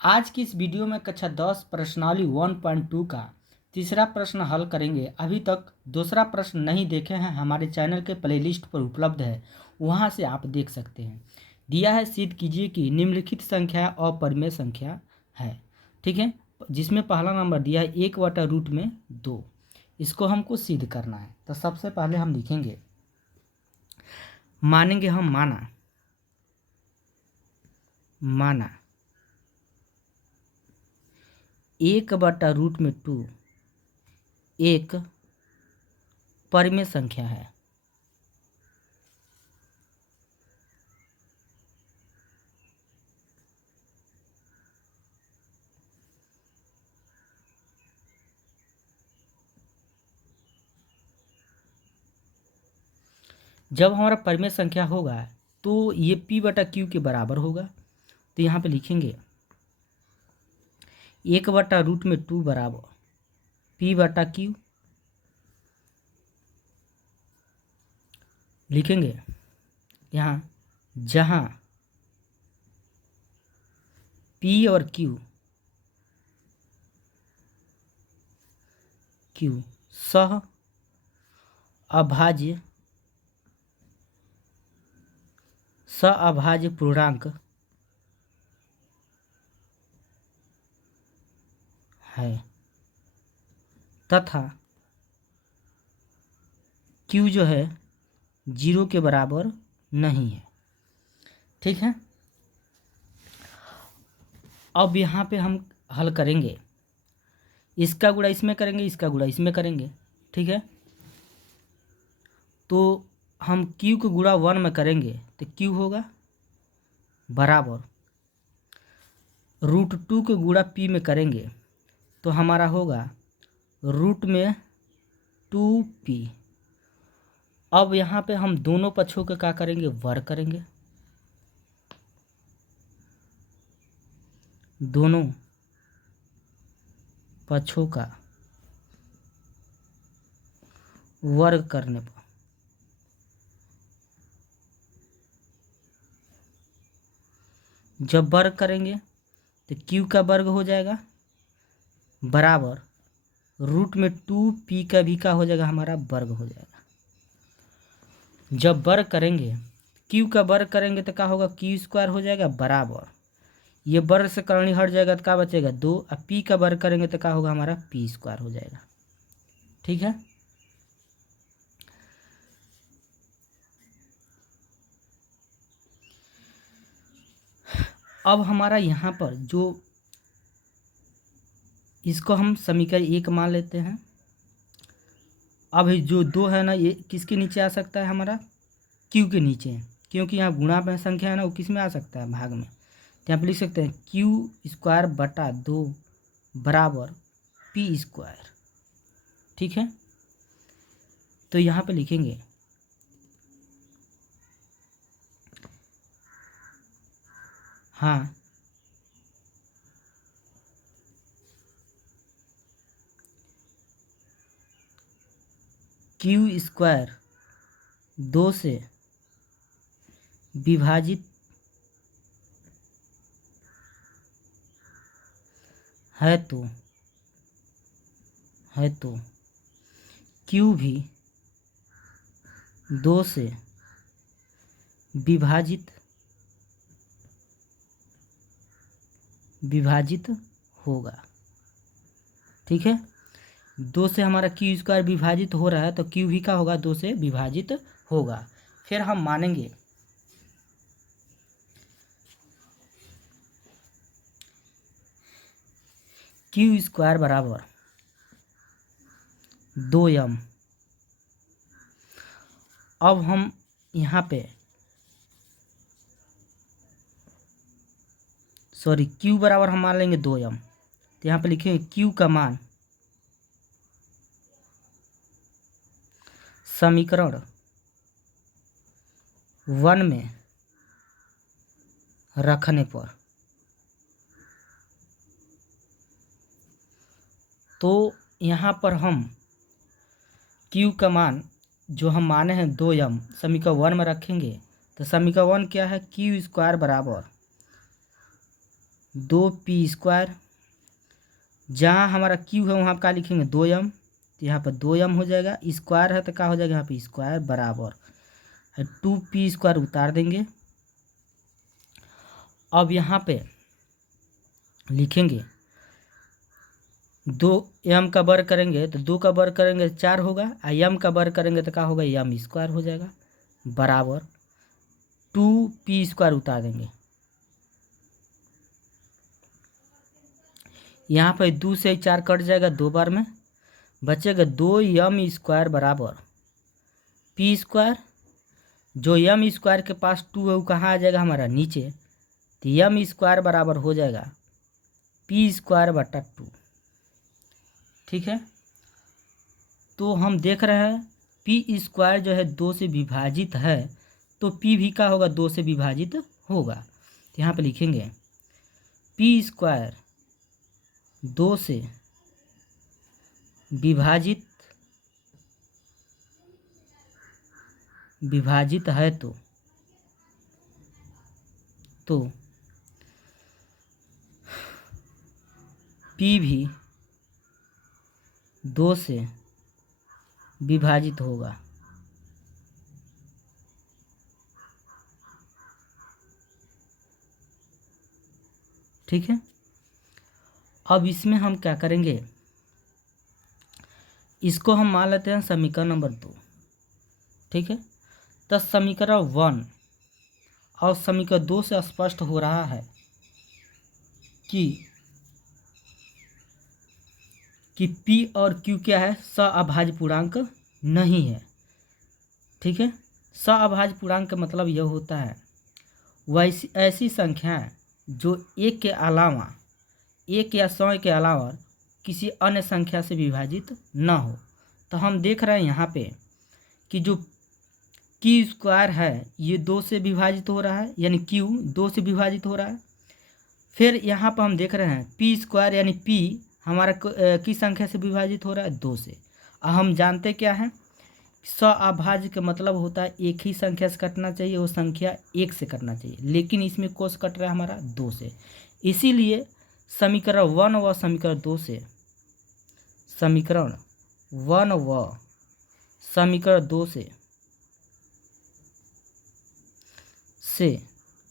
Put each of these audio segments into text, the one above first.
आज की इस वीडियो में कक्षा 10 प्रश्नावली 1.2 का तीसरा प्रश्न हल करेंगे। अभी तक दूसरा प्रश्न नहीं देखे हैं, हमारे चैनल के प्लेलिस्ट पर उपलब्ध है, वहां से आप देख सकते हैं। दिया है, सिद्ध कीजिए कि निम्नलिखित संख्या अपरिमेय संख्या है। ठीक है, जिसमें पहला नंबर दिया है 1/√2। इसको हमको सिद्ध करना है। तो सबसे पहले हम लिखेंगे, मानेंगे हम माना 1/√2 एक परिमेय संख्या है। जब हमारा परिमेय संख्या होगा तो ये p/q के बराबर होगा। तो यहाँ पे लिखेंगे 1/√2 बराबर p/q। लिखेंगे यहाँ, जहाँ p और q सह अभाज्य पूर्णांक है तथा q जो है 0 के बराबर नहीं है। ठीक है, अब यहाँ पे हम हल करेंगे, इसका गुणा इसमें करेंगे, इसका गुणा इसमें करेंगे। ठीक है, तो हम q को गुणा 1 में करेंगे तो q होगा बराबर √2 को गुणा p में करेंगे तो हमारा होगा रूट में 2p। अब यहाँ पे हम दोनों पक्षों के क्या करेंगे, वर्ग करेंगे। दोनों पक्षों का वर्ग करने पर जब वर्ग करेंगे तो q का वर्ग हो जाएगा बराबर रूट में 2p का भी का हो जाएगा, हमारा वर्ग हो जाएगा। जब वर्ग करेंगे q का वर्ग करेंगे तो क्या होगा, q² हो जाएगा बराबर, ये वर्ग से करनी हट जाएगा तो क्या बचेगा 2, और p का वर्ग करेंगे तो क्या होगा, हमारा p² हो जाएगा। ठीक है, अब हमारा यहाँ पर जो, इसको हम समीकरण 1 मान लेते हैं। अब जो 2 है ना, ये किसके नीचे आ सकता है, हमारा q के नीचे, क्योंकि यहाँ गुणा में संख्या है ना, वो किस में आ सकता है, भाग में। तो यहाँ पे लिख सकते हैं q²/2 बराबर p²। ठीक है, तो यहाँ पे लिखेंगे हाँ, q² 2 से विभाजित है तो q भी 2 से विभाजित होगा। ठीक है, 2 से हमारा q² विभाजित हो रहा है तो q भी का होगा, 2 से विभाजित होगा। फिर हम मानेंगे q² बराबर 2m। अब हम यहाँ पे q बराबर हम मान लेंगे 2m। तो यहाँ पे लिखेंगे q का मान समीकरण 1 में रखने पर, तो यहाँ पर हम q का मान जो हम माने हैं 2m समीकरण 1 में रखेंगे। तो समीकरण 1 क्या है, q² बराबर 2p²। जहाँ हमारा q है वहाँ क्या लिखेंगे 2m, तो यहाँ पर 2m हो जाएगा। स्क्वायर है तो क्या हो जाएगा यहाँ पे स्क्वायर बराबर 2p² उतार देंगे। अब यहाँ पे लिखेंगे 2m का वर्ग करेंगे तो 2 का वर्ग करेंगे 4 होगा, और m का वर्ग करेंगे तो क्या होगा m² हो जाएगा बराबर 2p² उतार देंगे। यहाँ पर 2 से 4 कट जाएगा 2 बार में, बचेगा 2m² बराबर p²। जो m² के पास 2 है वो कहाँ आ जाएगा हमारा नीचे, तो m² बराबर हो जाएगा p²/2। ठीक है, तो हम देख रहे हैं p² जो है 2 से विभाजित है, तो p भी क्या होगा 2 से विभाजित होगा। तो यहाँ पे लिखेंगे p² 2 से विभाजित है तो p भी 2 से विभाजित होगा। ठीक है, अब इसमें हम क्या करेंगे, इसको हम मान लेते हैं समीकरण नंबर 2। ठीक है, तो समीकरण 1 और समीकरण 2 से स्पष्ट हो रहा है कि P और Q क्या है, सअभाज्य पूर्णांक नहीं है। ठीक है, सअभाज्य पूर्णांक का मतलब यह होता है वैसी ऐसी संख्याएं जो एक के अलावा, एक या 100 के अलावा किसी अन्य संख्या से विभाजित न हो। तो हम देख रहे हैं यहाँ पे कि जो q² है ये 2 से विभाजित हो रहा है, यानी q 2 से विभाजित हो रहा है। फिर यहाँ पर हम देख रहे हैं p² यानी p हमारा किस संख्या से विभाजित हो रहा है 2 से। हम जानते क्या हैं, सअभाज्य का मतलब होता है एक ही संख्या से कटना चाहिए, वो संख्या 1 से कटना चाहिए, लेकिन इसमें कोस कट रहा है हमारा 2 से। इसीलिए समीकरण 1 व समीकरण 2 से, समीकरण 1 व समीकरण 2 से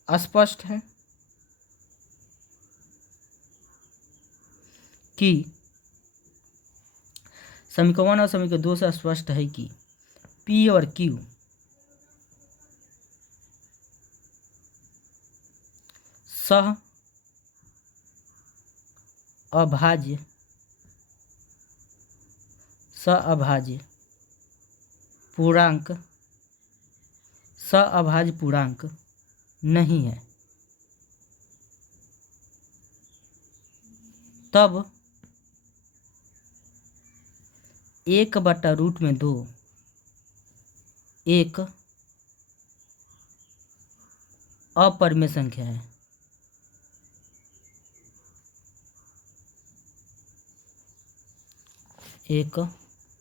स्पष्ट है कि समीकरण 1 और समीकरण 2 से स्पष्ट है कि P और Q सअभाज्य पूर्णांक नहीं है। तब 1/√2 एक अपरिमेय संख्या है। एक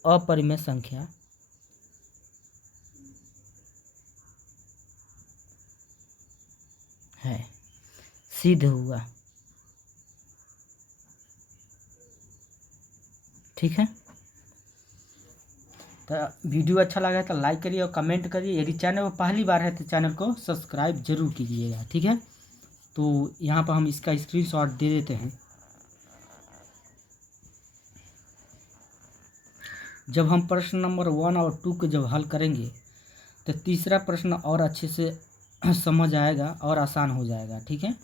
अपरिमेय संख्या है, सिद्ध हुआ। ठीक है, तो वीडियो अच्छा लगा तो लाइक करिए और कमेंट करिए। यदि चैनल पर पहली बार है तो चैनल को सब्सक्राइब जरूर कीजिएगा। ठीक है, तो यहाँ पर हम इसका स्क्रीनशॉट दे देते हैं। जब हम प्रश्न नंबर 1 और 2 को जब हल करेंगे तो तीसरा प्रश्न और अच्छे से समझ आएगा और आसान हो जाएगा। ठीक है।